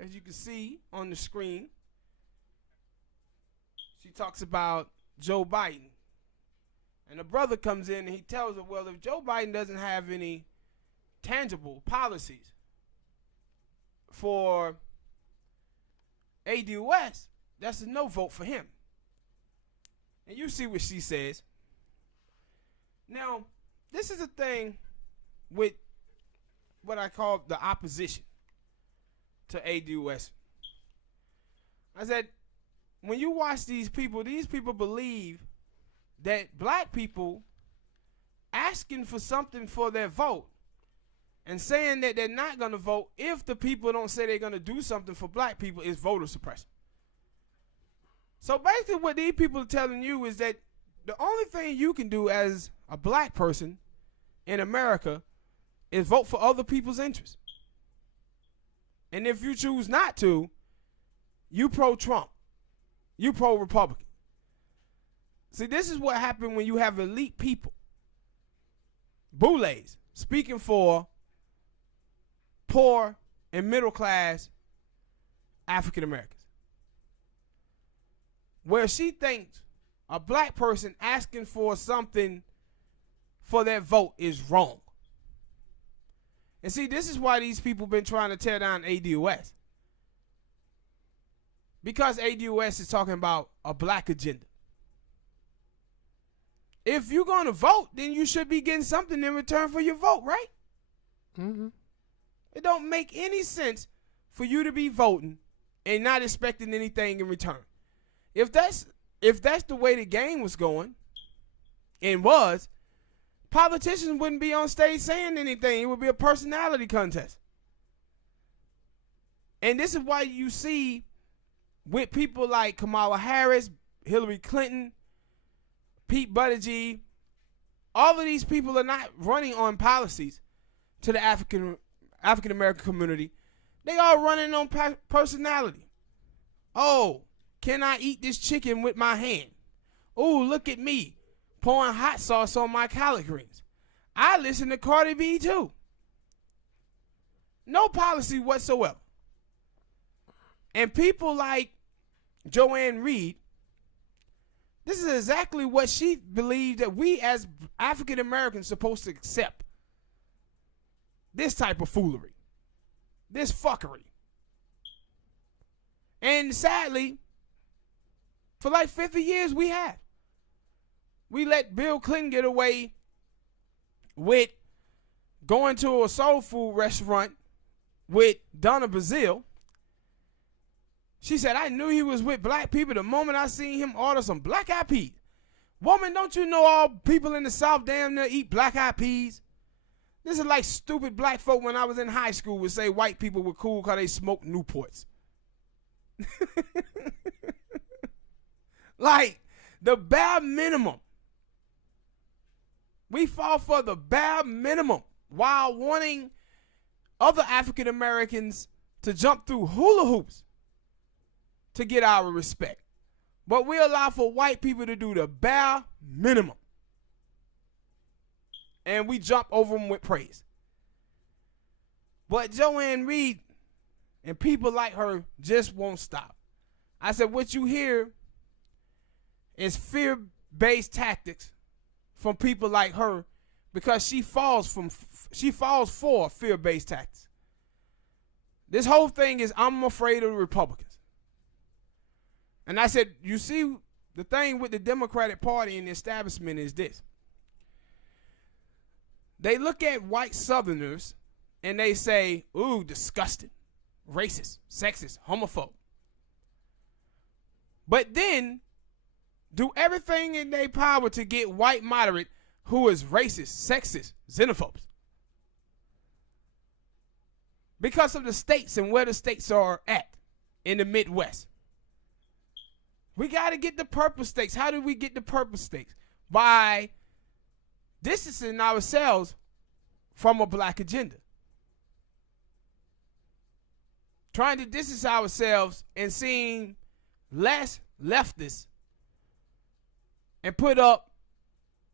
as you can see on the screen, she talks about Joe Biden. And the brother comes in and he tells her, well, if Joe Biden doesn't have any tangible policies for ADOS, that's a no vote for him. And you see what she says. Now, this is a thing with what I call the opposition to ADOS. I said, when you watch these people believe that black people asking for something for their vote and saying that they're not going to vote if the people don't say they're going to do something for black people is voter suppression. So basically what these people are telling you is that the only thing you can do as a black person in America is vote for other people's interests. And if you choose not to, you pro-Trump. You pro-Republican. See, this is what happened when you have elite people, boules, speaking for poor and middle class African Americans. Where she thinks a black person asking for something for their vote is wrong. And see, this is why these people been trying to tear down ADOS. Because ADOS is talking about a black agenda. If you're going to vote, then you should be getting something in return for your vote, right? Mm-hmm. It don't make any sense for you to be voting and not expecting anything in return. If that's the way the game was going, and was, politicians wouldn't be on stage saying anything. It would be a personality contest. And this is why you see with people like Kamala Harris, Hillary Clinton, Pete Buttigieg, all of these people are not running on policies to the African American community. They are running on personality. Oh, can I eat this chicken with my hand? Oh, look at me pouring hot sauce on my collard greens. I listen to Cardi B too. No policy whatsoever. And people like Joanne Reid, this is exactly what she believed that we as African Americans supposed to accept. This type of foolery. This fuckery. And sadly, for like 50 years we have. We let Bill Clinton get away with going to a soul food restaurant with Donna Brazile. She said, I knew he was with black people the moment I seen him order some black eyed peas. Woman, don't you know all people in the South damn near eat black eyed peas? This is like stupid black folk when I was in high school would say white people were cool because they smoked Newports. Like, the bare minimum. We fall for the bare minimum while wanting other African Americans to jump through hula hoops to get our respect. But we allow for white people to do the bare minimum. And we jump over them with praise. But Joanne Reid and people like her just won't stop. I said, what you hear is fear-based tactics from people like her because she falls for fear-based tactics. This whole thing is I'm afraid of the Republicans. And I said, you see, the thing with the Democratic Party and the establishment is this. They look at white Southerners and they say, ooh, disgusting, racist, sexist, homophobe. But then do everything in their power to get white moderate who is racist, sexist, xenophobes. Because of the states and where the states are at in the Midwest. We got to get the purple states. How do we get the purple states? By distancing ourselves from a black agenda. Trying to distance ourselves and seeing less leftists and put up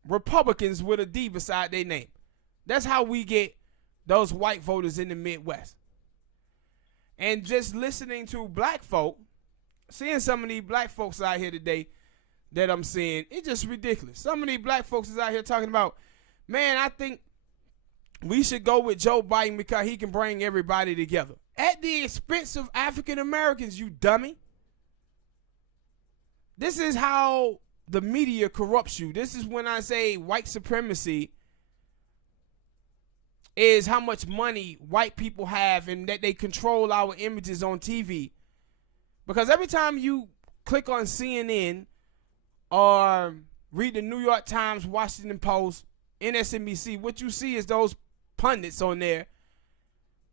Republicans with a D beside their name. That's how we get those white voters in the Midwest. And just listening to black folk, seeing some of these black folks out here today that I'm seeing, it's just ridiculous. Some of these black folks is out here talking about, man, I think we should go with Joe Biden because he can bring everybody together. At the expense of African Americans, you dummy. This is how the media corrupts you. This is when I say white supremacy is how much money white people have and that they control our images on TV. Because every time you click on CNN or read the New York Times, Washington Post, MSNBC, what you see is those pundits on there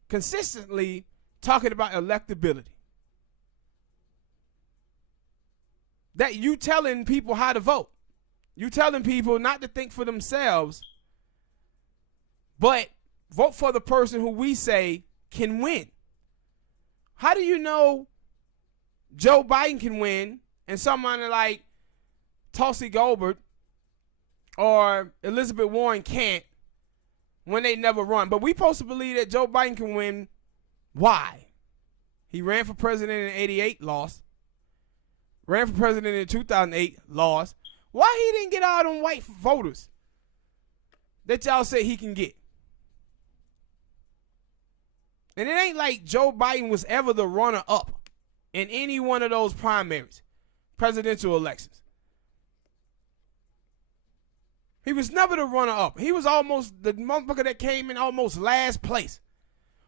consistently talking about electability. That you telling people how to vote. You telling people not to think for themselves, but vote for the person who we say can win. How do you know Joe Biden can win and someone like Tulsi Gabbard or Elizabeth Warren can't when they never run? But we supposed to believe that Joe Biden can win. Why? He ran for president in 88, lost. Ran for president in 2008, lost. Why he didn't get all them white voters that y'all say he can get? And it ain't like Joe Biden was ever the runner-up in any one of those primaries, presidential elections. He was never the runner-up. He was almost the motherfucker that came in almost last place.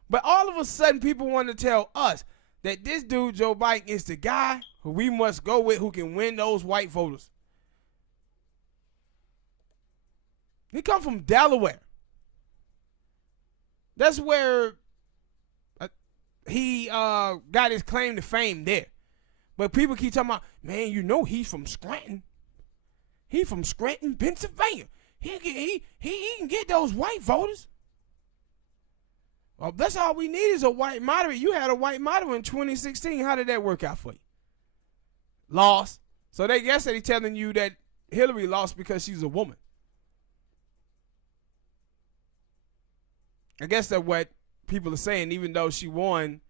But all of a sudden, people want to tell us that this dude, Joe Biden, is the guy who we must go with who can win those white voters. He come from Delaware. That's where he got his claim to fame there. But people keep talking about, man, you know he's from Scranton. He from Scranton, Pennsylvania. He can get those white voters. Well, that's all we need is a white moderate. You had a white moderate in 2016. How did that work out for you? Lost. So they guess that he's telling you that Hillary lost because she's a woman. I guess that's what people are saying, even though she won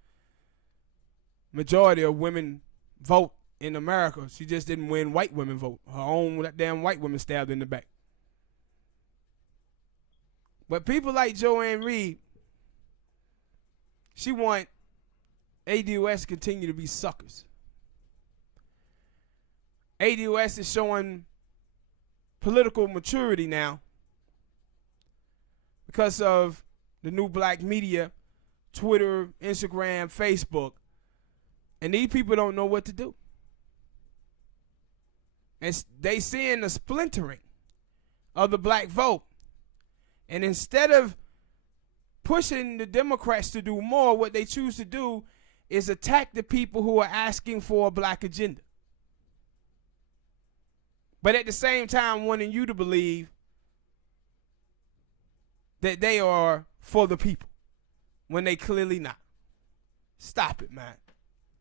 majority of women vote in America. She just didn't win white women vote. Her own damn white women stabbed in the back. But people like Joanne Reid, she want ADOS to continue to be suckers. ADOS is showing political maturity now because of the new black media, Twitter, Instagram, Facebook. And these people don't know what to do. And they seeing the splintering of the black vote. And instead of pushing the Democrats to do more, what they choose to do is attack the people who are asking for a black agenda. But at the same time wanting you to believe that they are for the people when they clearly not. Stop it, man.